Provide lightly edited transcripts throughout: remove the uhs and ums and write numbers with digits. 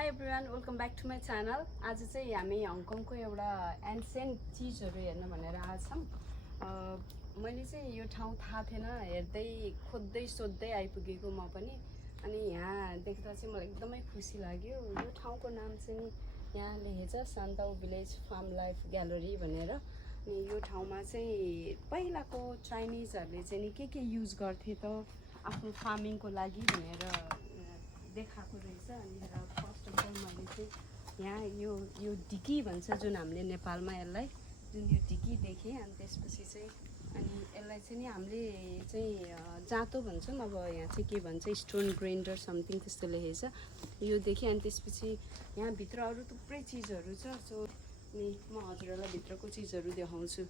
Hi everyone, welcome back to my channel. आज चाहिँ हामी हङकङको एउटा एन्सियन्ट चीजहरु हेर्न भनेर आछौं। मैले चाहिँ यो ठाउँ थाहा थिएन, हेर्दै खोज्दै सोध्दै आइपुगेको म पनि। अनि यहाँ देख्दा चाहिँ मलाई एकदमै खुसी लाग्यो। यो ठाउँको नाम चाहिँ यहाँ लेखेछ सान्ताउ भिलेज फार्म लाइफ ग्यालरी भनेर। अनि यो ठाउँमा चाहिँ पहिलाको चाइनिजहरुले चाहिँ नि के युज गर्थे त आफ्नो फार्मिङको लागि भनेर देखाएको रहेछ। अनि फर्स्ट अफ अल मैले चाहिँ यहाँ यो ढिकी भन्छ जुन हामीले नेपालमा यसलाई, जुन यो ढिकी देखेँ। अनि त्यसपछि चाहिँ अनि यसलाई चाहिँ नि हामीले चाहिँ जाँतो भन्छौँ, अब यहाँ चाहिँ के भन्छ स्टोन ग्राइन्डर समथिङ त्यस्तो लेखेछ यो देखेँ। अनि त्यसपछि यहाँभित्र अरू थुप्रै चिजहरू छ। सो अनि म हजुरहरूलाई भित्रको चिजहरू देखाउँछु।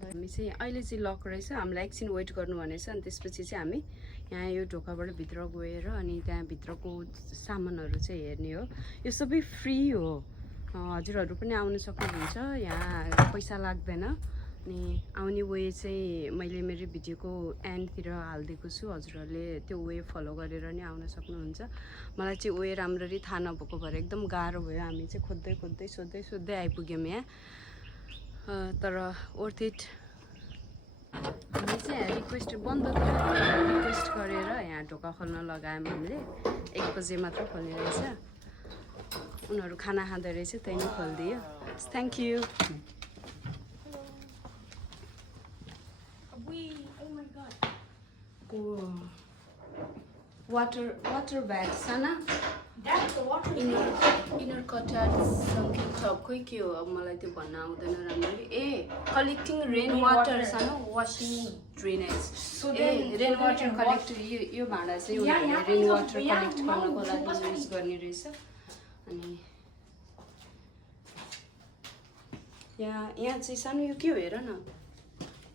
हामी चाहिँ अहिले चाहिँ लक रहेछ, हामीलाई एकछिन वेट गर्नु भनेछ। अनि त्यसपछि चाहिँ हामी यहाँ यो ढोकाबाट भित्र गएर अनि त्यहाँ भित्रको सामानहरू चाहिँ हेर्ने हो। यो सबै फ्री हो, हजुरहरू पनि आउन सक्नुहुन्छ, यहाँ पैसा लाग्दैन। अनि आउने वे चाहिँ मैले मेरो भिडियोको एन्डतिर हालिदिएको छु, हजुरहरूले त्यो वे फलो गरेर नि आउन सक्नुहुन्छ। मलाई चाहिँ वे राम्ररी थाहा नभएको भएर एकदम गाह्रो भयो, हामी चाहिँ खोज्दै सोध्दै आइपुग्यौँ यहाँ। तर वर्थ इट। हामी चाहिँ रिक्वेस्ट गरेर यहाँ ढोका खोल्न लगायौँ हामीले। 1 बजे मात्र खोल्ने रहेछ, उनीहरू खाना खाँदै रहेछ, त्यही नै खोलिदियो। Thank you. वाटर ब्याग साना, इनर कटर समथिङ टप खोइ के हो, अब मलाई त्यो भन्न आउँदैन राम्ररी। कलेक्टिङ रेन वाटर सानो, washing drainage. Rain water collect, यो भाँडा चाहिँ उनीहरूले रेन वाटर कलेक्ट गर्नको लागि युज गर्ने रहेछ। अनि यहाँ चाहिँ सानो यो के हो हेर न,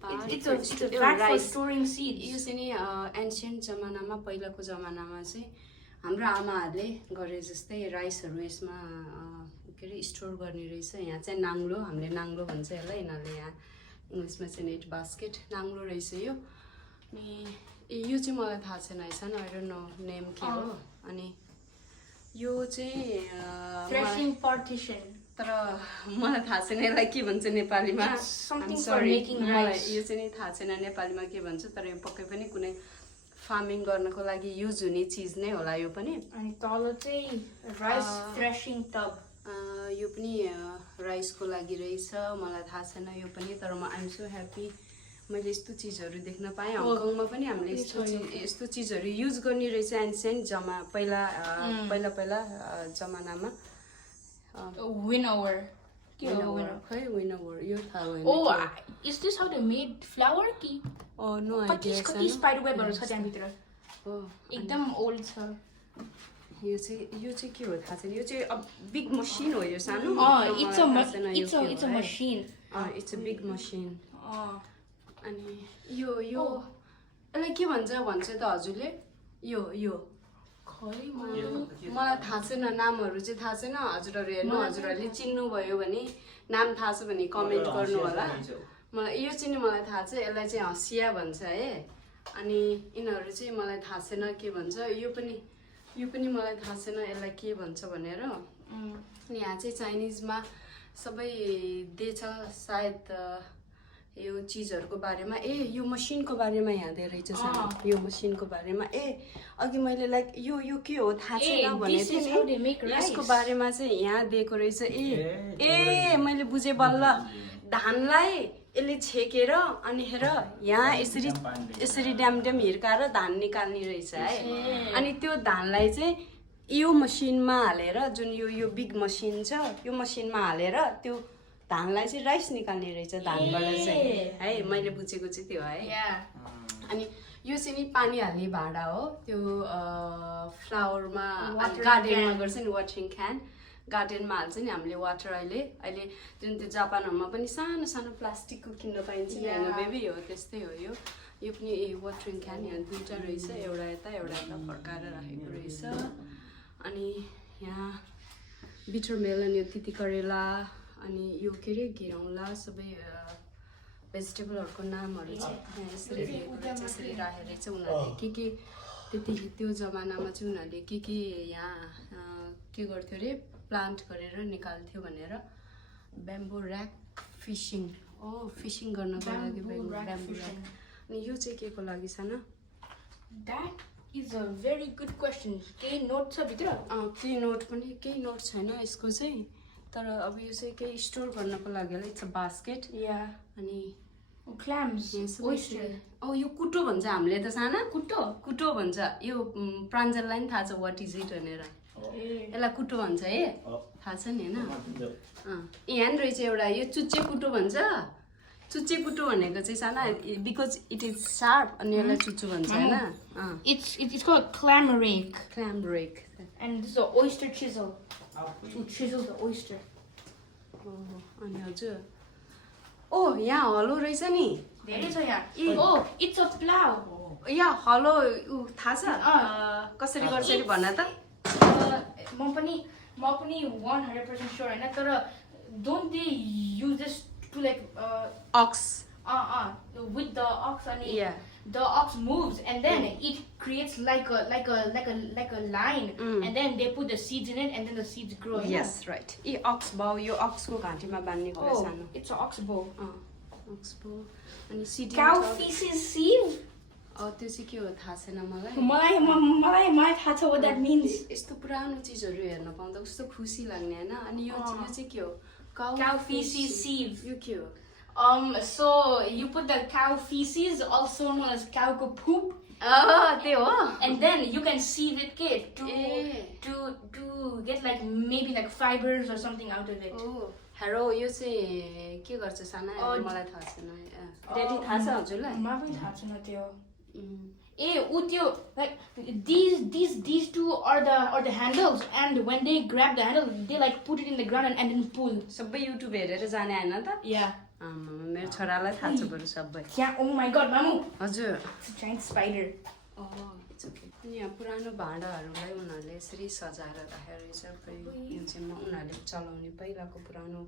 It's a vat for storing seeds. यो चाहिँ नि एन्सियन्ट जमानामा, पहिलाको जमानामा चाहिँ हाम्रो आमाहरूले गरे जस्तै राइसहरू यसमा के अरे स्टोर गर्ने रहेछ। यहाँ चाहिँ नाङ्लो, हामीले नाङ्लो भन्छ यसलाई, यिनीहरूले यहाँ इङ्ग्लिसमा चाहिँ नेट बास्केट नाङ्लो रहेछ यो। अनि यो चाहिँ मलाई थाहा छैन है सानो, आई डोन्ट नो नेम के हो। अनि यो चाहिँ Threshing partition. तर मलाई थाहा छैन यसलाई के भन्छ नेपालीमा। Something for making rice. यो चाहिँ नि थाहा छैन नेपालीमा के भन्छ, तर यो पक्कै पनि कुनै फार्मिङ गर्नको लागि युज हुने चिज नै होला यो पनि। अनि तल चाहिँ rice threshing tub. यो पनि राइसको लागि रहेछ, मलाई थाहा छैन यो पनि। तर म आइएम सो ह्याप्पी मैले यस्तो चिजहरू देख्न पाएँ। हङकङमा पनि हामीले यस्तो चिजहरू युज गर्ने रहेछ एन्सियन्ट पहिला जमानामा। Winnower. खै विनोवर यो थाहा भएन। Oh, is this how they made flour? कि नो कति स्पाइडर वेबहरू छ त्यहाँभित्र, एकदम ओल्ड छ। यो चाहिँ के हो थाहा छैन। यो चाहिँ बिग मसिन हो यो सानो। It's a machine. It's a big machine. अनि यो यसलाई के भन्छ त हजुरले? यो खै मलाई थाहा छैन, नामहरू चाहिँ थाहा छैन। हजुरहरू हेर्नु, हजुरहरूले चिन्नुभयो भने, नाम थाहा छ भने कमेन्ट गर्नु होला। मलाई यो चाहिँ नि मलाई थाहा छ, यसलाई चाहिँ हँसिया भन्छ है। अनि यिनीहरू चाहिँ मलाई थाहा छैन के भन्छ। यो पनि मलाई थाहा छैन यसलाई के भन्छ भनेर। अनि यहाँ चाहिँ चाइनिजमा सबै दिएछ सायद यो चिजहरूको बारेमा। यो मसिनको बारेमा यहाँ दिएर रहेछ सानो, यो मसिनको बारेमा। अघि मैले लाइक यो के हो थाहा छैन भनेको थिएँ, यसको बारेमा चाहिँ यहाँ दिएको रहेछ। मैले बुझेँ बल्ल। धानलाई यसले छेकेर अनि हेर यहाँ यसरी ड्याम हिर्काएर धान निकाल्ने रहेछ है। अनि त्यो धानलाई चाहिँ यो मसिनमा हालेर, जुन यो बिग मसिन छ, यो मसिनमा हालेर त्यो धानलाई चाहिँ राइस निकाल्ने रहेछ धानबाट चाहिँ है। मैले बुझेको चाहिँ त्यो है। अनि यो चाहिँ नि पानी हाल्ने भाँडा हो, त्यो फ्लावरमा गार्डनमा गर्छ नि, वाटरिङ क्यान गार्डनमा हाल्छ नि हामीले वाटर। अहिले जुन त्यो जापानहरूमा पनि सानो सानो प्लास्टिकको किन्न पाइन्छ नि होइन बेबी, हो त्यस्तै हो यो पनि वाटरिङ क्यान। यहाँ दुईवटा रहेछ, एउटा यता फर्काएर राखेको रहेछ। अनि यहाँ बिटर मेलन, यो तिती करेला, अनि यो के अरे घिरौँला, सबै भेजिटेबलहरूको नामहरू चाहिँ यहाँ यसरी दिएको रहेछ, यसरी राखेर चाहिँ उनीहरूले के त्यो जमानामा चाहिँ उनीहरूले के यहाँ के गर्थ्यो रे प्लान्ट गरेर निकाल्थ्यो भनेर ब्याम्बो ऱ्याक फिशिङ फिशिङ गर्नको लागि ब्याम्बो ऱ्याक अनि यो चाहिँ के को लागि साना That is a very good question. केही नोट छ भित्र? केही नोट पनि केही नोट छैन यसको चाहिँ तर अब यो चाहिँ केही स्टोर गर्नको लागि होला इट्स अ बास्केट अनि clams oyster यो कुटो भन्छ हामीले त साना कुटो भन्छ यो प्राञ्जललाई नि थाहा छ वाट इज इट भनेर यसलाई कुटो भन्छ है थाहा छ नि हैन यहाँ नि रहेछ एउटा यो चुच्चे कुटो भन्छ चुच्चे कुटो भनेको चाहिँ साना बिकज इट इज शार्प अनि यसलाई चुच्चो भन्छ हैन it's called clam rake and this is an oyster chisel to chisel the oyster अनि हजुर यहाँ हलो रहेछ नि धेरै छ यहाँ it's a plow यहाँ हलो थाहा छ कसरी गर्छ नि भन्न त म पनि 100% sure हैन तर don't they use this to like ox with the ox and the ox moves and then it creates like a line and then they put the seeds in it and then the seeds grow yes right ox bow यो ox को घाँटीमा बान्ने कुरा सानो it's an ox bow अनि seed cow feces seed त्यो चाहिँ के हो थाहा छैन मलाई थाहा छ what that means यस्तो पुरानो चीजहरु हेर्न पाउँदा कस्तो खुसी लाग्ने हैन अनि यो चाहिँ के हो cow feces seed यो के हो so you put the cow feces also known as cow ko poop त्यो हो and then you can sieve it to get like maybe like fibers or something out of it हेरो यो चाहिँ के गर्छ साना मलाई थाहा छैन डेडी थाहा छ हजुरलाई मलाई पनि थाहा छैन त्यो त्यो like these two are the handles and when they grab the handle they like put it in the ground and then pull सबै युट्युब हेरेर जाने हैन त मेरो छोरालाई थाहा छ बरु सबै oh my god मामु हजुर it's a giant spider it's okay अनि यहाँ पुरानो भाँडाहरूलाई उनीहरूले यसरी सजाएर राखेर रहेछ यो चाहिँ उनीहरूले चलाउने पहिलाको पुरानो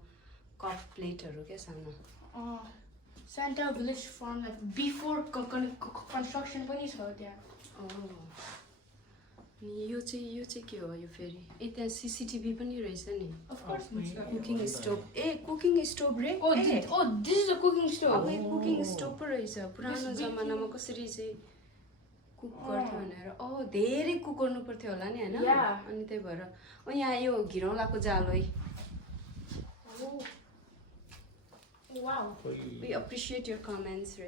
कप प्लेटहरू के सानो Santau village farm like before construction पनि छ त्यहाँ अनि यो चाहिँ के हो यो फेरि त्यहाँ सीसीटीभी पनि रहेछ नि of course cooking stove cooking stove रे this is a cooking stove cooking stove पो रहेछ पुरानो जमानामा कसरी चाहिँ कुक गर्थ्यो भनेर धेरै कुक गर्नु पर्थ्यो होला नि हैन अनि त्यही भएर यहाँ यो घिरौलाको जालो है wow we appreciate your comments रे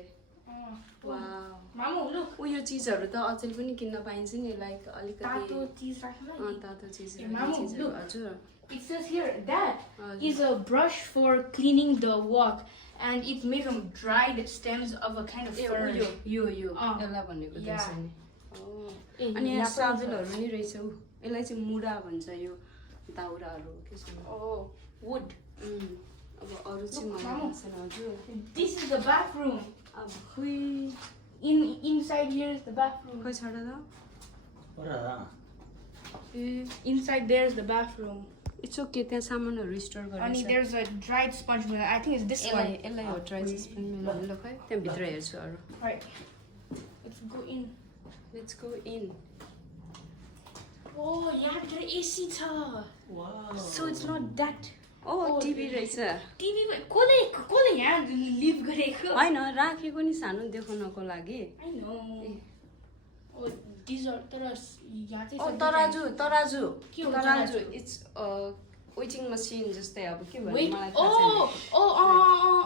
wow मामु look यो चीजहरु त अझै पनि किन्न पाइन्छ नि लाइक अलिकति तातो चीज राख्नुलाई तातो चीजहरु हजुर it says here that is a brush for cleaning the wok and it's made from dried stems of a kind of fern यो यसलाई भनेको त्यसै नि अनि यहाँ साबुनहरु नि रहेछ यसलाई चाहिँ मुडा भन्छ यो दाउराहरु के छ wood अब अरु चाहिँ मलाई थाहा छैन हजुर this is the bathroom अब खुइ inside here is the bathroom खै छडा त inside there is the bathroom it's okay त्यहाँ सामानहरु स्टोर गर्ने अनि there's a dried sponge I think it's this one यसलाई हो ड्राई स्पन्ज मिलाउनु ल खै त्यहाँ भित्र हेर्छु अरु right let's go in यहाँ भित्र AC छ wow so it's not that TV रहेछ टिभी कोले यहाँ लिभ गरेको हैन राखेको नि सानो देखाउनको लागि I know these are यहाँ चाहिँ तराजु इट्स वेटिङ मसिन जस्तै अब के भन्नु मलाई थाहा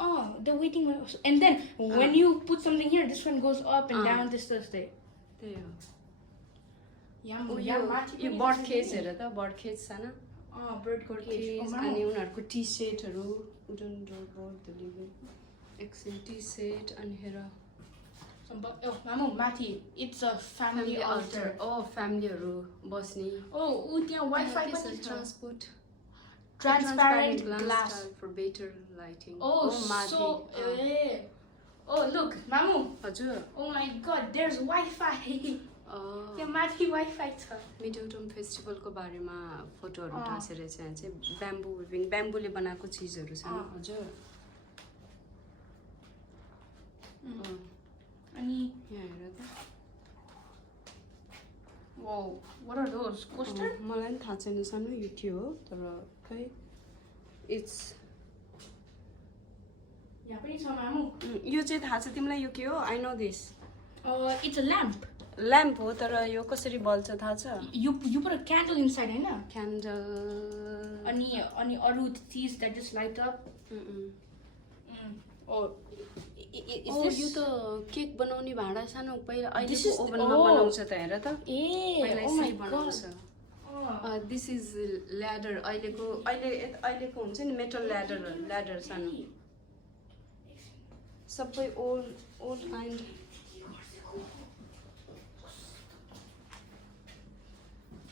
छैन the waiting and then when you put something here this one goes up and down this त्यही हो यो बर्ड केज हेर त बर्ड केज साना bird cage अनि उनीहरुको टी सेटहरु उडन डोर बोर्ड डिलिभरी एक्सेल टी सेट अनि हेर मामु माथि it's a family altar फ्यामिलीहरु बस्ने त्यहाँ वाइफाई पनि छ transparent glass for better lighting so look mamu हजुर oh my god there's wifi यहाँ माथि वाइफाई छ मिडोटम फेस्टिभलको बारेमा फोटोहरु टाँसेर चाहिँ ब्याम्बू विभिङ ब्याम्बूले बनाएको चीजहरु छन् हजुर अनि यहाँ हेर त Whoa, what are those? Coaster? मलाई पनि थाहा छैन सानो यो के हो तर खै इट्स यहाँ पनि छ मामु. यो चाहिँ थाहा छ तिमीलाई यो के हो I know this It's a lamp. Lamp हो तर यो कसरी बल्छ थाहा छ You put a candle inside, हैन? क्यान्डल अनि अरु things that just light up. Oh, is this? यो त केक बनाउने भाँडा सानो पहिला अहिले This is- ओभनमा oh. बनाउँछ त हेर त Eh, पहिला oh my यसरी god. बनाउँछ दिस इज ल्याडर अहिलेको हुन्छ नि मेटल ल्याडर सानो सबै old kind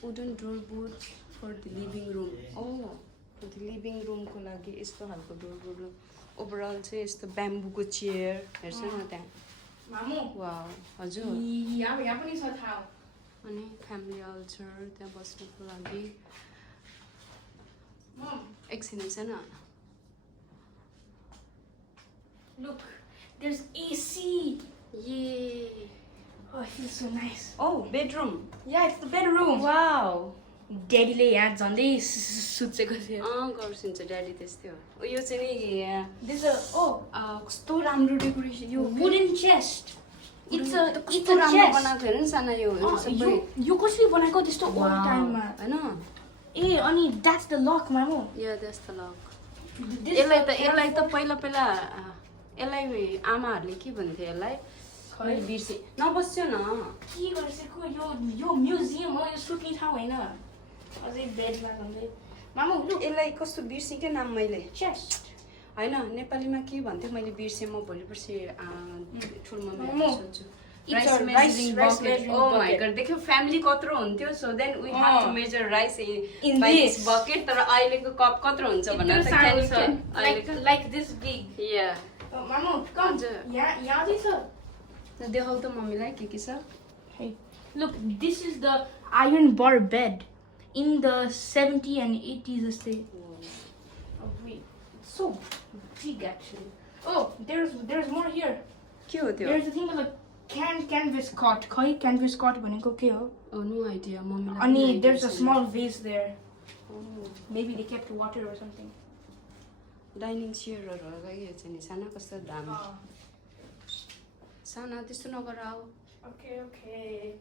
wooden door board for the living room for the living रुमको लागि यस्तो खालको डोर बोर्ड ओभरअल चाहिँ यस्तो ब्याम्बूको चेयर हेर्छ न त्यहाँ मामु. वाउ हजुर यहाँ पनि छ थाहा. अनि फ्यामिली अल्चर त्यहाँ बस्नुको लागि Mom, एकछिन है न look, there's AC. Yay! Oh, it feels so nice. Oh, bedroom. Yeah, it's the bedroom. Wow. Daddyले यहाँ झन्डै सुत्सेको थियो. गर्छिन्छ ड्याडी त्यस्तै हो यो चाहिँ नि This is कस्तो राम्रो डेकोरेसन यो wooden chest. It's a कस्तो राम्रो chest. बनाएको हेर नि साना यो सबै यो कसरी बनाएको त्यस्तो ओल्ड Wow. टाइममा? हैन ए अनि that's the lock, मामु. या द्याट्स द लक This यसलाई त पहिला यसलाई आमाहरूले के भन्थ्यो यसलाई मैले बिर्सेँ नबस्यो न के गरिसकेको यो म्युजियम हो यो सुत्ने ठाउँ हैन. अझै बेडमा झन्डै. मामु लुक यसलाई कस्तो बिर्सेँ के नाम मैले chest. हैन नेपालीमा के भन्थ्यो मैले बिर्सेँ म भोलि पर्सि ठुलो मोमो। मम्मी सोध्छु It's a rice rice bucket. measuring Oh my bucket. god देख्यो फ्यामिली कत्रो हुन्थ्यो so then we have to measure rice In by this. this bucket तर अहिलेको कप कत्रो हुन्छ भनेर त सानो can छ. you अहिलेको Like this big. या मामु कम हजुर। यहाँ चाहिँ छ. देखाउ त मम्मीलाई के छ Hey, look, this is the iron bar bed in the 70s and 80s जस्तै. Oh wait, it's so big actually. Oh, there's more here. के हो त्यो There's a thing with a canvas cot. खै canvas cot भनेको के हो? Oh no idea मम्मीलाई अनि पनि there's a idea small vase there. छैन। Maybe they kept water or something. Dining चेयरहरू लागि यो चाहिँ नि साना कस्तो दामी साना त्यस्तो नगर आऊ Okay.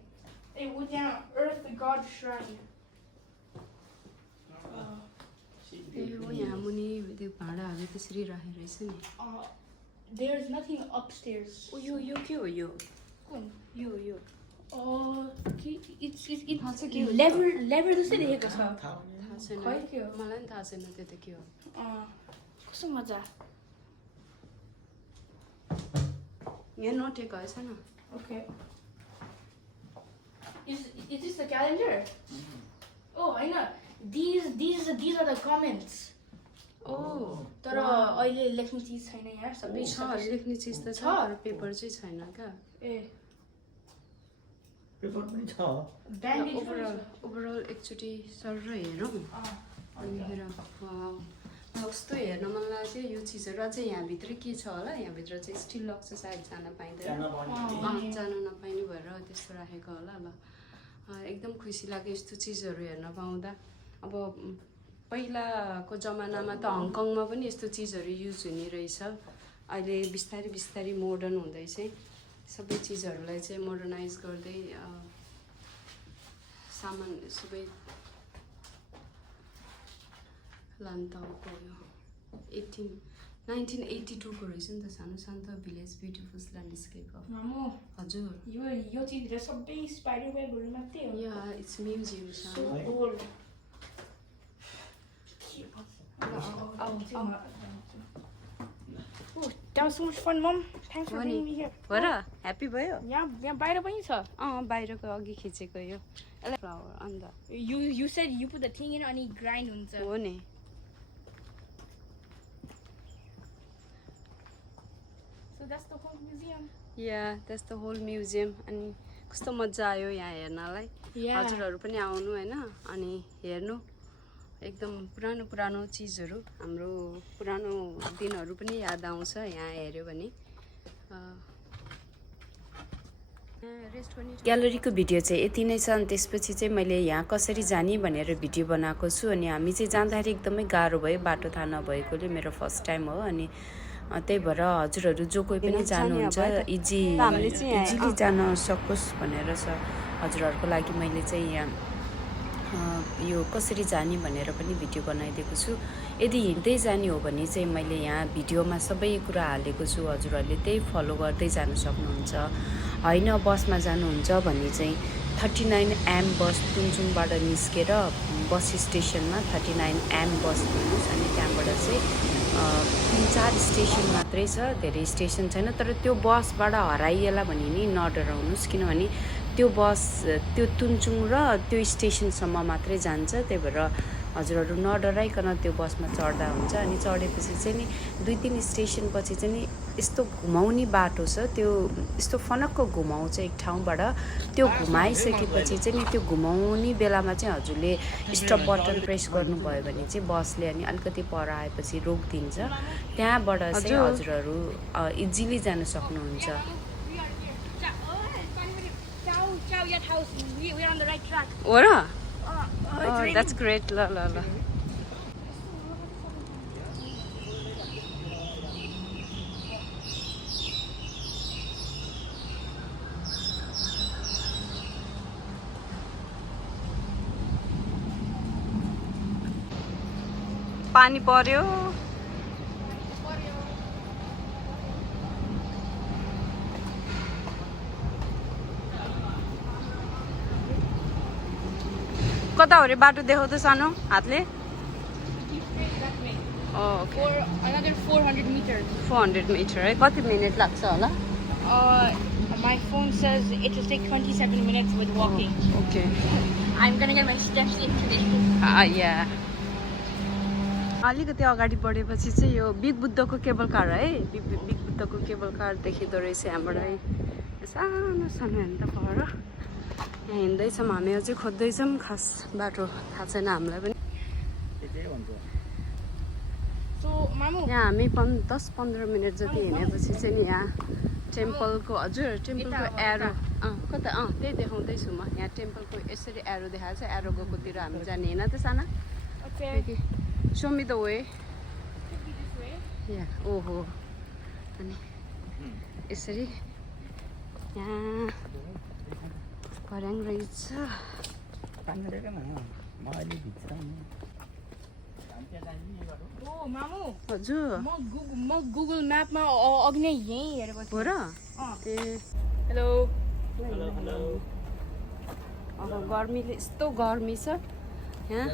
Hey, would you earth the god shrine? त्यही हो यहाँ मुनि त्यो भाँडाहरू त्यसरी राखेर रहेछ नि There's nothing upstairs. ओ यो के हो यो कुन? यो थाहा छ के हो? lever जस्तै देखेको छ. थाहा छैन खै के हो? मलाई पनि थाहा छैन त्यो त के हो कस्तो मजा. यहाँ नटेको है छैन Okay. Is this the calendar? Oh, I know. These are the comments. ओ तर अहिले लेख्ने चिज छैन यहाँ सबै छ लेख्ने चिज त छ तर पेपर चाहिँ छैन क्या ए पेपर पनि छ ब्यान्डेज ओभरअल एकचोटि सर हेरौँ अनि हेर कस्तो हेर्न मन लाग्यो यो चिजहरू अझै यहाँभित्र के छ होला यहाँभित्र चाहिँ स्टिल लक छ सायद जान पाइँदैन जान नपाइने भएर त्यस्तो राखेको होला ल एकदम खुसी लाग्यो यस्तो चिजहरू हेर्न पाउँदा अब पहिलाको जमानामा त हङकङमा पनि यस्तो चिजहरू युज हुने रहेछ अहिले बिस्तारै बिस्तारै मोडर्न हुँदै चाहिँ सबै चिजहरूलाई चाहिँ मोडर्नाइज गर्दै सामान सबै लान्ताउको यो 1982 को रहेछ नि त सानो Santau village beautiful landscape of मामु हजुर यो चिज सबै स्पाइडर वेबहरु मात्रै हो या it's museum So old. Oh, that was so much fun, Mom. Thanks for bringing me here. हो र ह्याप्पी भयो यहाँ बाहिर पनि छ. बाहिरको अघि खिचेको यो फ्लावर अन्त You said you put the thing in अनि grind हुन्छ. हो नि So that's the whole museum. Yeah that's the whole museum अनि कस्तो मजा आयो यहाँ हेर्नलाई Yeah. हजुरहरू पनि आउनु होइन अनि हेर्नु एकदम पुरानो पुरानो चिजहरू हाम्रो पुरानो दिनहरू पनि याद आउँछ यहाँ हेऱ्यो भने ग्यालरीको भिडियो चाहिँ यति नै छ अनि त्यसपछि चाहिँ मैले यहाँ कसरी जाने भनेर भिडियो बनाएको छु अनि हामी चाहिँ जाँदाखेरि एकदमै गाह्रो भयो बाटो थाहा नभएकोले मेरो फर्स्ट टाइम हो अनि त्यही भएर हजुरहरू जो कोही पनि जानुहुन्छ इजिली जान सकोस् भनेर हजुरहरूको लागि मैले चाहिँ यहाँ यो कसरी जाने भनेर पनि भिडियो बनाइदिएको छु यदि हिँड्दै जाने हो भने चाहिँ मैले यहाँ भिडियोमा सबै कुरा हालेको छु हजुरहरूले त्यही फलो गर्दै जान सक्नुहुन्छ हैन बसमा जानुहुन्छ भने चाहिँ 39M बस तुङचुङबाट निस्केर बस स्टेसनमा 39M बस लिनुहोस् अनि त्यहाँबाट चाहिँ 3-4 स्टेसन मात्रै छ धेरै स्टेसन छैन तर त्यो बसबाट हराइएला भने नि नडराउनुहोस् किनभने त्यो बस त्यो तुङचुङ र त्यो स्टेसनसम्म मात्रै जान्छ त्यही भएर हजुरहरू नडराइकन त्यो बसमा चढ्दा हुन्छ अनि चढेपछि चाहिँ नि 2-3 स्टेसन पछि चाहिँ नि यस्तो घुमाउने बाटो छ त्यो यस्तो फनक्क घुमाउँछ एक ठाउँबाट त्यो घुमाइसकेपछि चाहिँ नि त्यो घुमाउने बेलामा चाहिँ हजुरले स्टप बटन प्रेस गर्नुभयो भने चाहिँ बसले अनि अलिकति पर आएपछि रोकिदिन्छ त्यहाँबाट चाहिँ हजुरहरू इजिली जान सक्नुहुन्छ We're on the right track. What? Oh, that's great. La. पानी पर्यो कता हो रे बाटो देखाउँदै सानो हातले For another 400 meters. 400 मिटर है कति मिनेट लाग्छ होला My phone says it will take 27 minutes with walking. Okay. I'm gonna get my steps in today. Yeah. अलिकति अगाडि बढेपछि चाहिँ यो बिग बुद्धको केबल कार है बिग बुद्धको केबल कार देखिँदो रहेछ यहाँबाट सानो सानो हेर्नु त पर यहाँ हिँड्दैछौँ हामी अझै खोज्दैछौँ खास बाटो थाहा छैन हामीलाई पनि यहाँ हामी 10-15 मिनट जति हिँडेपछि चाहिँ नि यहाँ टेम्पलको हजुर टेम्पलको एरो कता त्यही देखाउँदैछु म यहाँ टेम्पलको यसरी एरो देखाएको छ एरो गएकोतिर हामी जाने होइन त साना Show me the way. Yeah. ओहो अनि यसरी यहाँ पर्याङ रहेछ हजुर म गुगल म्यापमा अघि नै यहीँ हेरेको हो र ए हेलो अब गर्मीले यस्तो गर्मी छ यहाँ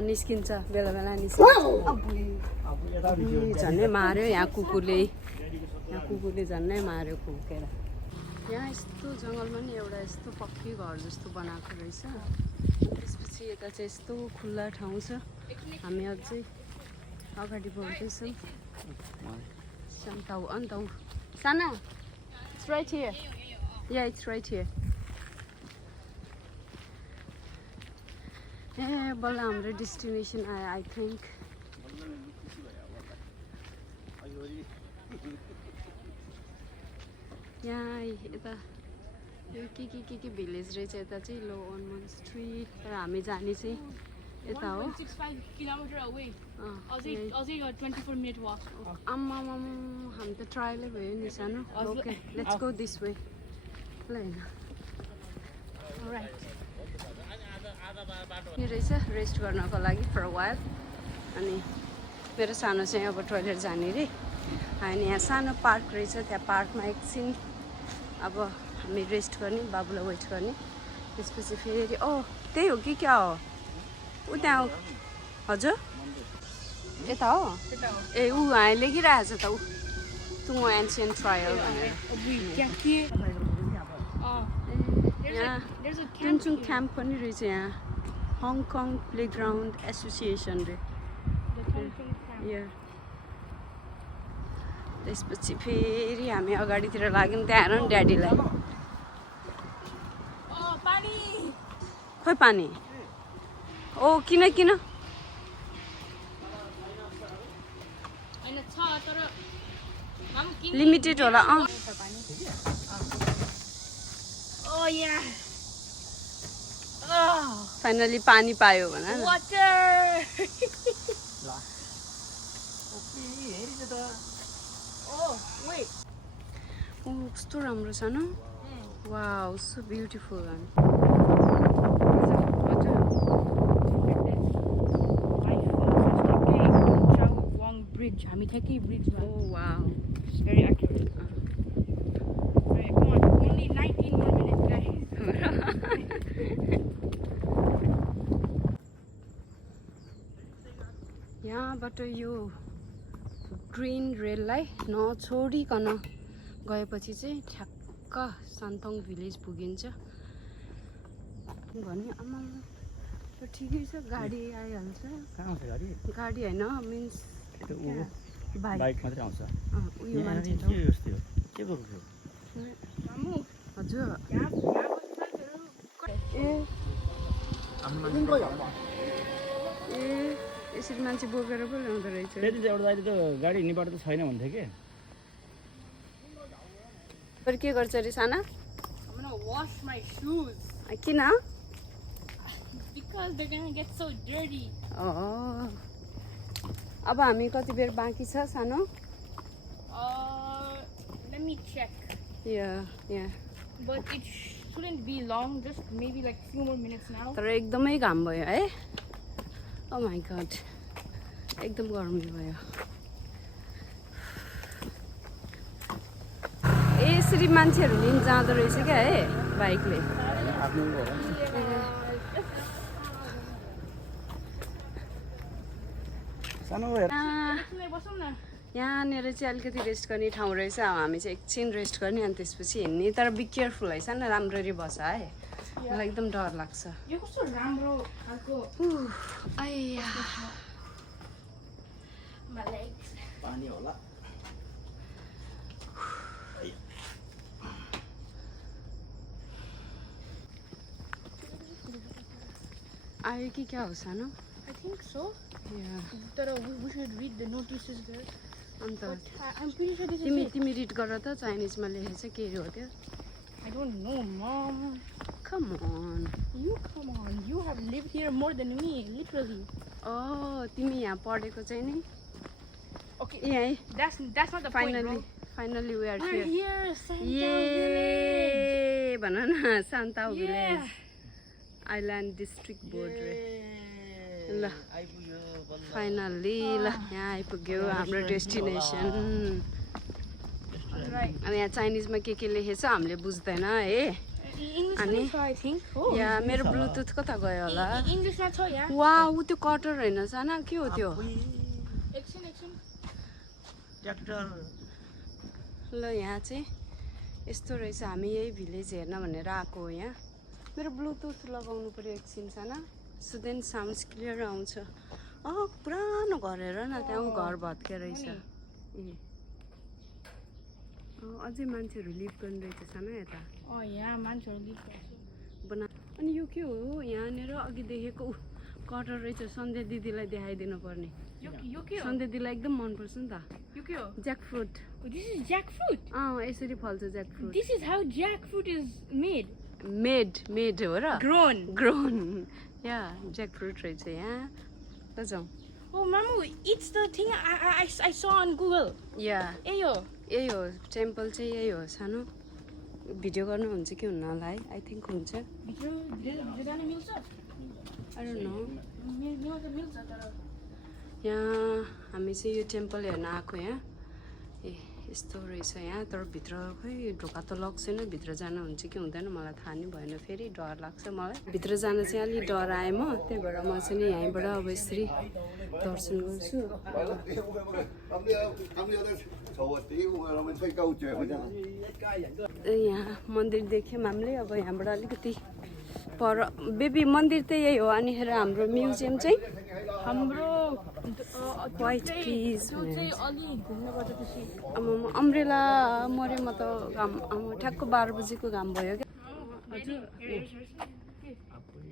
निस्किन्छ बेला बेला निस्किन्छ झन्डै मार्यो यहाँ कुकुरले झन्डै मार्यो खुकेर यहाँ यस्तो जङ्गलमा नि एउटा यस्तो पक्की घर जस्तो बनाएको रहेछ त्यसपछि यता चाहिँ यस्तो खुल्ला ठाउँ छ हामी अझै अगाडि बढ्दैछौँ सन्ताउ अन्तौ साना इट्स राइट हियर या इट्स राइट हियर ए बल्ल हाम्रो डेस्टिनेसन आयो आई थिङ्क यहाँ यता यो के भिलेज रहेछ यता चाहिँ लो अनमन स्ट्रिट तर हामी जाने चाहिँ यता हो 1.65 kilometer away. I'll 24 minute walk. आम्मा हामी त ट्रायलै भयो नि सानो okay let's go this way ल हैन Alright. यहाँ रहेछ रेस्ट गर्नको लागि फर वाइल अनि मेरो सानो चाहिँ अब टोइलेट जाने रे अनि यहाँ सानो पार्क रहेछ त्यहाँ पार्कमा एकछिन अब हामी रेस्ट गर्ने बाबुलाई वेट गर्ने त्यसपछि फेरि त्यही हो कि क्या हो ऊ त्यहाँ हो हजुर यता हो ए ऊ यहाँ लेखिरहेको छ त ऊ तुङ एन्सियन ट्रायल भनेर यहाँ टुङ चुङ क्याम्प पनि रहेछ यहाँ हङकङ प्लेग्राउन्ड एसोसिएसन रे त्यसपछि फेरि हामी अगाडितिर लाग्यौँ त्यहाँ हेर न ड्याडीलाई खोइ पानी किन लिमिटेड होला Oh yeah. Oh, फाइनली पानी पायो भन न water. Oh, wait. ओ कस्तो राम्रो छ न वाउ सो ब्युटिफुल Bridge. हामी ठ्याक्कै ब्रिजमा. ओ wow It's very accurate. Right, come on. Only 19 more minutes, guys. यहाँबाट यो ग्रिन रेललाई नछोडिकन गएपछि चाहिँ ठ्याक्क सान्तोङ भिलेज पुगिन्छ भने आमा त्यो ठिकै छ गाडी आइहाल्छ कहाँ छ गाडी गाडी होइन मिन्स बाइक मात्रै आउँछ उयो मान्छे के यस्तो के बोल्छु मामु, हजुर यहाँ बस्नु ए यसरी मान्छे बोकेर पो ल्याउँदो रहेछ त्यति चाहिँ एउटा अहिले त गाडी हिँड्ने बाटो त छैन भन्थ्यो कि तर के गर्छ अरे साना I'm gonna wash my shoes किन because they're gonna get so dirty. अब हामी कति बेर बाँकी छ सानो Let me check. Yeah But it shouldn't be long, just maybe like few more minutes now. तर एकदमै घाम भयो है ओ माई गड एकदम गर्मी भयो यसरी मान्छेहरू लिन जाँदो रहेछ क्या है बाइकले आफ्नो सानो यहाँनिर चाहिँ अलिकति रेस्ट गर्ने ठाउँ रहेछ हामी चाहिँ एकछिन रेस्ट गर्ने अनि त्यसपछि हिँड्ने तर बी केयरफुल है सानो राम्ररी बस है मलाई एकदम डर लाग्छ यो कस्तो राम्रो खालको आइया my legs. पानी होला आयो कि क्या हो सानो I think so. Yeah But we should read the notices there. अन्त But I'm pretty sure this is तिमी it. तिमी रिड गर त चाइनिजमा लेखेछ के हो त्यो I don't know, Mom. Come on You come on. You have lived here more than me, literally. तिमी यहाँ पढेको चाहिँ नि Okay. यही That's not the point, finally bro. Finally we are We're here here, Santau ये भन न Santau Village. Village island district board रे ल फाइनल्ली ल यहाँ आइपुग्यो हाम्रो डेस्टिनेसन Right. अनि यहाँ चाइनिजमा के लेखेछ हामीले बुझ्दैन है English Ani? also, I think. Oh. यहाँ मेरो ब्लुटुथ कता गयो होला English not so, yeah. वा ऊ त्यो कटर होइन साना के हो त्यो Action. ट्र्याक्टर ल यहाँ चाहिँ यस्तो रहेछ हामी यही भिलेज हेर्न भनेर आएको हो यहाँ मेरो ब्लुटुथ लगाउनु पर्यो एकछिन साना सो देन साउन्ड्स क्लियर आउँछ पुरानो घर हेर न त्यहाँ घर भत्के रहेछ ए अझै मान्छेहरू लिभ गर्ने रहेछ साना यता Oh, yeah, man, totally. बना अनि यो के हो यहाँनिर अघि देखेको कटर रहेछ सन्ध्या दिदीलाई देखाइदिनु पर्ने Yukio. सन्ध्या दिदीलाई एकदम मनपर्छ नि त Yukio. ज्याकफ्रुट This is jackfruit. यसरी फल्छ ज्याकफ्रुट This is how jackfruit is made. Made हो र Grown. ग्रोन या ज्याकफ्रुट रहेछ यहाँ ल जाउँ Oh, Mamu, it's the thing I saw on Google. Yeah Ayo. यही हो टेम्पल चाहिँ यही हो सानो भिडियो गर्नुहुन्छ कि हुन्न होला है आई थिङ्क हुन्छ आई डोन्ट नो यहाँ हामी चाहिँ यो टेम्पल हेर्न आएको यहाँ ए यस्तो रहेछ यहाँ तर भित्र खै ढोका त लक छैन भित्र जान हुन्छ कि हुँदैन मलाई थाहा नै भएन फेरि डर लाग्छ मलाई भित्र जान चाहिँ अलिक डर आएँ म त्यही भएर म चाहिँ नि यहीँबाट अब यसरी दर्शन गर्छु यहाँ मन्दिर देख्यौँ हामीले अब यहाँबाट अलिकति पर बेबी मन्दिर त यही हो अनिखेर हाम्रो म्युजियम चाहिँ हाम्रो वाइट प्लिज अलि घुम्नु पर्छ अम्ब्रेला मऱ्यो म त घाम ठ्याक्क 12 बजीको घाम भयो क्या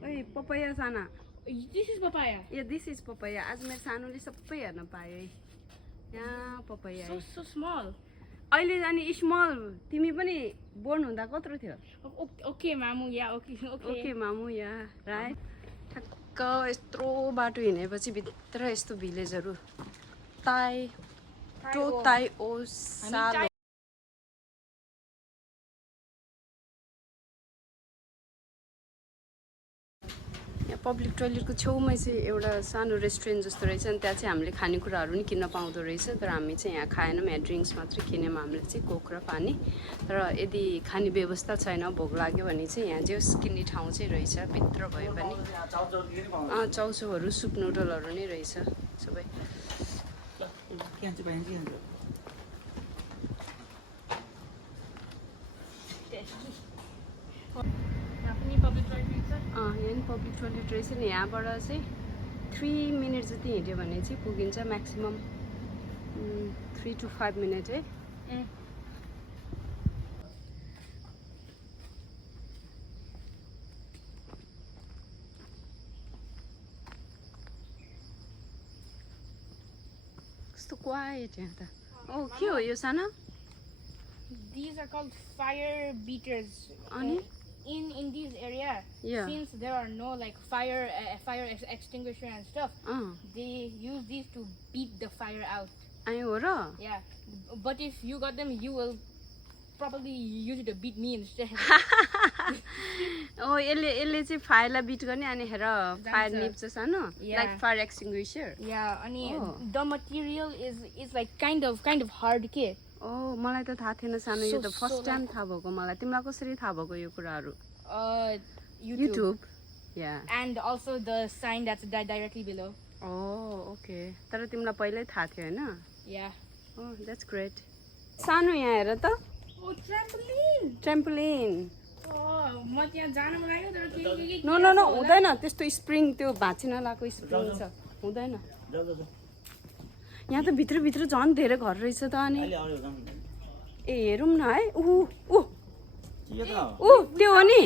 ओइ पपैया साना This is papaya. A this is papaya आज मेरो सानोले सबै हेर्न पायो है यहाँ पपैया So small. अहिले अनि स्मल तिमी पनि बोर्न हुँदा कत्रो थियो Okay, Mamu. Yeah, okay. Okay मामु या राइट ठ्याक्क यत्रो बाटो हिँडेपछि भित्र यस्तो भिलेजहरू ताई टो ताई ओ सालो यहाँ पब्लिक टोइलेटको छेउमै चाहिँ एउटा सानो रेस्टुरेन्ट जस्तो रहेछ अनि त्यहाँ चाहिँ हामीले खानेकुराहरू नि किन्न पाउँदो रहेछ तर हामी चाहिँ यहाँ खाएनौँ यहाँ ड्रिङ्क्स मात्रै किन्यौँ हामीले चाहिँ कोक र पानी र यदि खाने व्यवस्था छैन भोक लाग्यो भने चाहिँ यहाँ जे किन्ने ठाउँ चाहिँ रहेछ भित्र भए पनि चाउचाउहरू सुप नुडलहरू नै रहेछ सबै यहाँ नि पब्लिक टोइलेट रहेछ नि यहाँबाट चाहिँ 3 मिनट जति हिँड्यो भने चाहिँ पुगिन्छ म्याक्सिमम् 3 to 5 मिनट है कस्तो क्वाइट यहाँ त ओ के हो यो सानो These are called fire beaters. अनि In this area, Yeah. since there are no like fire extinguisher and stuff, they use these to beat the fire out. आइ हो र Yeah, but if you got them, you will probably use it to beat me instead. ओ यसले चाहिँ फायरलाई beet गर्ने अनि हेर fire निप्छ सानो Yeah. Like fire extinguisher Yeah, and Oh. the material is like kind of hard, okay? ओ मलाई त थाहा थिएन सानो यो त So फर्स्ट टाइम like- थाहा भएको मलाई तिमीलाई कसरी थाहा भएको यो कुराहरू YouTube. YouTube yeah And also the sign that's directly below. Oh okay तर तिमीलाई पहिल्यै थाहा थियो होइन Yeah. ओ द्याट्स ग्रेट सानो यहाँ हेर त Oh, trampoline! ट्रेम्पोलिन Oh, म त्यहाँ जानु लाग्यो तर के नो नो नो हुँदैन त्यस्तो स्प्रिङ त्यो भाँचिन लगाएको स्प्रिङ छ हुँदैन यहाँ त भित्रभित्र झन् धेरै घर रहेछ त अनि ए हेरौँ न है ऊ ऊ ऊ त्यो हो नि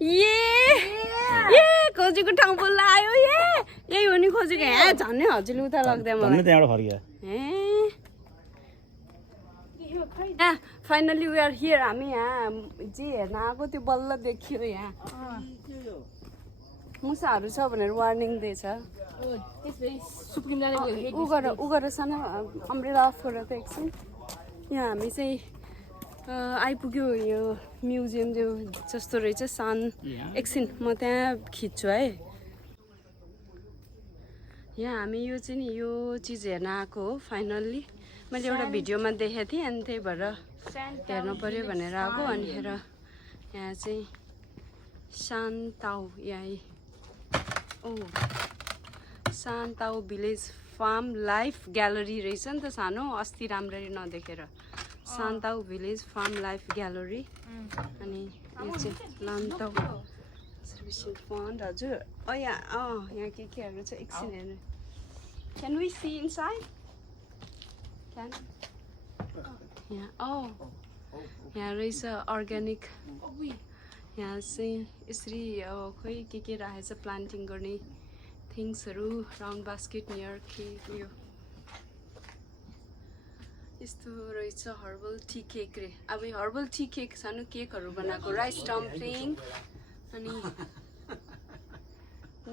ए खोजेको ठाउँ बोल्न आयो यही हो नि खोजेको यहाँ झन् हजुरले उता लाग्दैन मलाई त्यहाँबाट फर्कियो फाइनली वी आर हियर हामी यहाँ जे हेर्न आएको त्यो बल्ल देखियो यहाँ मुसाहरू छ भनेर वार्निङ दिएछ ऊ गर सानो अम्ब्रेला अफ गर त एकछिन यहाँ हामी चाहिँ आइपुग्यो यो म्युजियम जो जस्तो रहेछ सान एकछिन म त्यहाँ खिच्छु है यहाँ हामी यो चाहिँ नि यो चिज हेर्न आएको हो फाइनल्ली मैले एउटा भिडियोमा देखेको थिएँ अनि त्यही भएर हेर्नु पर्यो भनेर आएको अनि हेर यहाँ चाहिँ सान्ताउ यहाँ ओ सान्ताउ भिलेज फार्म लाइफ ग्यालरी रहेछ नि त सानो अस्ति राम्ररी नदेखेर सान्ताउ भिलेज फार्म लाइफ ग्यालरी अनि यो चाहिँ लान्ताउ सर्भिसिङ फन्ड हजुर यहाँ के केहरू छ एकछिन हेर्नु can we see inside can यहाँ यहाँ रहेछ अर्ग्यानिक यहाँ चाहिँ यसरी खोइ के राखेछ प्लान्टिङ गर्ने थिङ्सहरू राउन्ड बास्केट नियर के यो यस्तो रहेछ हर्बल टी केक रे अब यो हर्बल टी केक सानो केकहरू बनाएको राइस डम्पलिङ अनि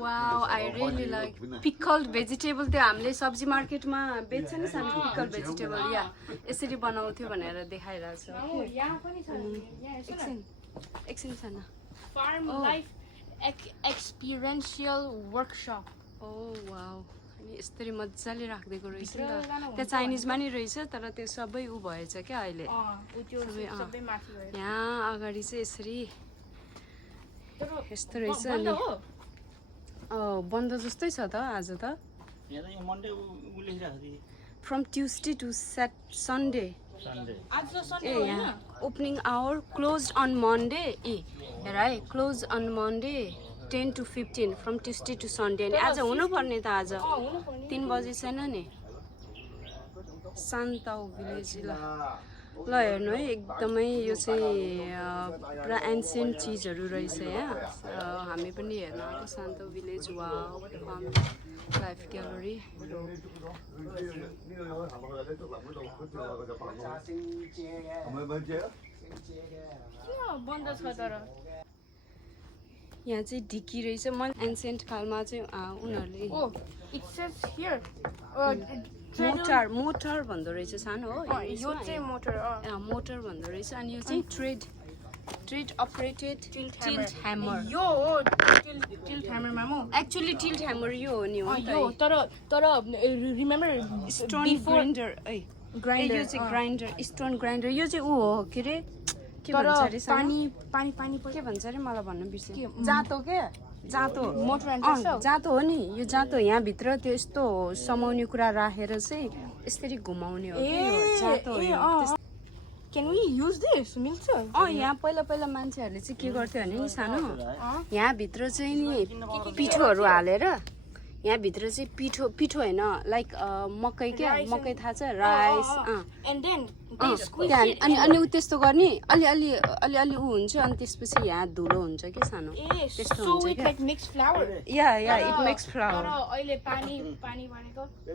wow I really like pickled vegetable त्यो हामीले सब्जी मार्केटमा बेच्छ नि सानो पिकल्ड भेजिटेबल या यसरी बनाउँथ्यो भनेर देखाइरहेछ एकछिन सानो Farm life experiential workshop. ओ वाउ अनि यसरी मजाले राखिदिएको रहेछ नि त त्यहाँ चाइनिजमा नि रहेछ तर त्यो सबै ऊ भएछ क्या अहिले यहाँ अगाडि चाहिँ यसरी यस्तो रहेछ अनि बन्द जस्तै छ त आज त फ्रम ट्युसडे टु सन्डे ए यहाँ opening hour close on Monday हेर है close on Monday 10 to 15 from Tuesday to Sunday अनि आज हुनुपर्ने त आज 3 बजी छैन नि सान्ताउ भिलेज ल ल हेर्नु है एकदमै यो चाहिँ पुरा एन्सियन्ट चिजहरू रहेछ यहाँ हामी पनि हेर्न आएको सान्तौ भिलेज वाउ लाइफ ग्यालरी बन्द छ तर यहाँ चाहिँ ढिकी रहेछ म एन्सियन्ट कालमा चाहिँ उनीहरूले इट सेज हियर मोटर भन्दो रहेछ सानो हो यो चाहिँ मोटर भन्दो रहेछ अनि यो चाहिँ ट्रेड अपरेटेड टिल्ट ह्यामर यो हो टिल्ट ह्यामर मामु एक्चुअली टिल्ट ह्यामर यो हो नि हो यो तर रिमेम्बर स्टोन ग्राइन्डर यो चाहिँ ग्राइन्डर स्टोन ग्राइन्डर यो चाहिँ ऊ हो के अरे के भन्छ अरे पानी के भन्छ अरे मलाई भन्न बिर्सेँ जातो के जातो मोटर जातो हो नि यो जातो यहाँभित्र त्यो यस्तो समाउने कुरा राखेर चाहिँ यसरी घुमाउने हो जातो हो Can we use this? मिल्छ यहाँ पहिला मान्छेहरूले चाहिँ के गर्थ्यो भने नि सानो यहाँभित्र चाहिँ नि पिठोहरू हालेर यहाँभित्र चाहिँ पिठो होइन लाइक मकै क्या मकै थाहा छ राइस अनि ऊ त्यस्तो गर्ने अलि ऊ हुन्छ अनि त्यसपछि यहाँ धुलो हुन्छ कि सानो त्यस्तो हुन्छ क्या इट मेक्स फ्लावर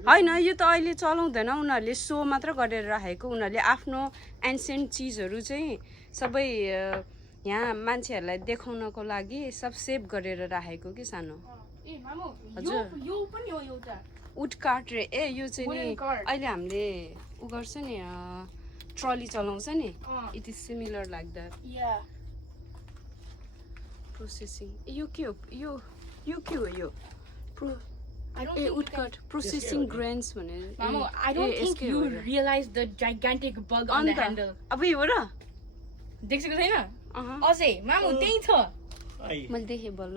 होइन यो त अहिले चलाउँदैन उनीहरूले सो मात्र गरेर राखेको उनीहरूले आफ्नो एन्सियन्ट चिजहरू चाहिँ सबै यहाँ मान्छेहरूलाई देखाउनको लागि सब सेभ गरेर राखेको कि सानो हजुर उड कार्ट रे यो चाहिँ नि अहिले हामीले उ गर्छ नि ट्रली चलाउँछ नि it is similar like that processing यो के हो यो के हो यो उड कार्ट प्रोसेसिङ ग्रेन्स भनेर I don't think you realize the gigantic bug on the handle. अब यो हो र देखेको छैन अझै मामु त्यही छ मैले देखेँ बल्ल